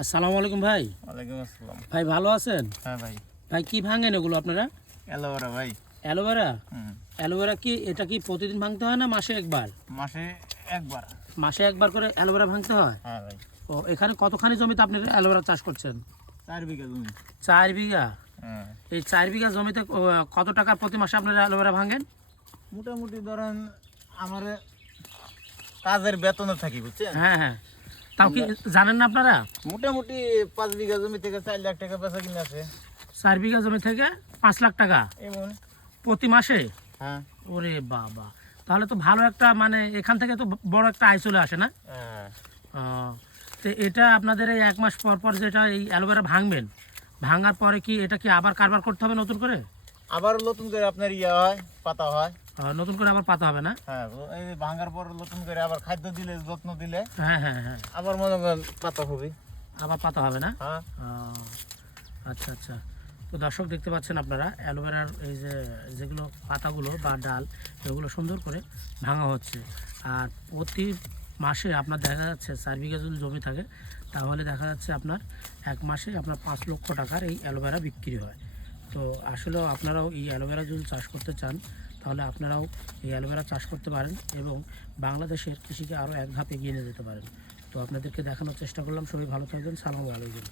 আসসালামু আলাইকুম ভাই। ওয়ালাইকুম আসসালাম। ভাই ভালো আছেন? হ্যাঁ ভাই। ভাই কি ভাঙেন এগুলো আপনারা? অ্যালোভেরা ভাই। অ্যালোভেরা? হুম। অ্যালোভেরা কি এটা কি প্রতিদিন ভাঙতে হয় না মাসে একবার? মাসে একবার। মাসে একবার করে অ্যালোভেরা ভাঙতে হয়? হ্যাঁ ভাই। ও এখানে কতখানি জমিতে আপনি অ্যালোভেরা চাষ করছেন? 4 বিঘা জমি। 4 বিঘা। হ্যাঁ। এই 4 বিঘা জমিতে কত টাকা প্রতি মাসে আপনারা অ্যালোভেরা ভাঙেন? মোটামুটি ধরেন আমার কাজের বেতনে থাকি বুঝছেন? হ্যাঁ হ্যাঁ। তাও কি জানেন না আপনারা? মোটামুটি 5 বিঘা জমি থেকে 4 লাখ টাকা বেচা কিনা আছে। 4 বিঘা জমি থেকে 5 লাখ টাকা এমন। প্রতি মাসে? হ্যাঁ। ওরে বাবা, তাহলে তো ভালো একটা মানে এখান থেকে তো বড় একটা আয় চলে আসে না? হ্যাঁ। তো এটা আপনাদের এই 1 মাস পর পর যেটা এই অ্যালোভেরা ভাঙবেন, ভাঙার পরে কি এটা কি আবার কারবার করতে হবে নতুন করে? আবার নতুন করে আপনার ইয়া হয়, পাতা হয়। নতুন করে আবার পাতা হবে না? হ্যাঁ, এই ভাঙার পর নতুন করে আবার খাদ্য দিলে, যত্ন দিলে হ্যাঁ হ্যাঁ হ্যাঁ। আবার মনে করেন পাতা হবে। আবার পাতা হবে না? হ্যাঁ। আচ্ছা আচ্ছা। তো দর্শক দেখতে পাচ্ছেন আপনারা অ্যালোভেরার এই যে যেগুলো পাতাগুলো বা ডাল এগুলো সুন্দর করে ভাঙা হচ্ছে। আর প্রতি মাসে আপনার দেখা যাচ্ছে 4 বিঘা যদি জমি থাকে তাহলে দেখা যাচ্ছে আপনার 1 মাসে আপনার 5 লক্ষ টাকার এই অ্যালোভেরা বিক্রি হয়। তো আসলেও আপনারাও এই অ্যালোভেরা যদি চাষ করতে চান তাহলে আপনারাও এই অ্যালোভেরা চাষ করতে পারেন এবং বাংলাদেশের কৃষিকে আরও এক ধাপ এগিয়ে নিয়ে যেতে পারেন। তো আপনাদেরকে দেখানোর চেষ্টা করলাম। সবাই ভালো থাকবেন। সালামু আলাইকুম।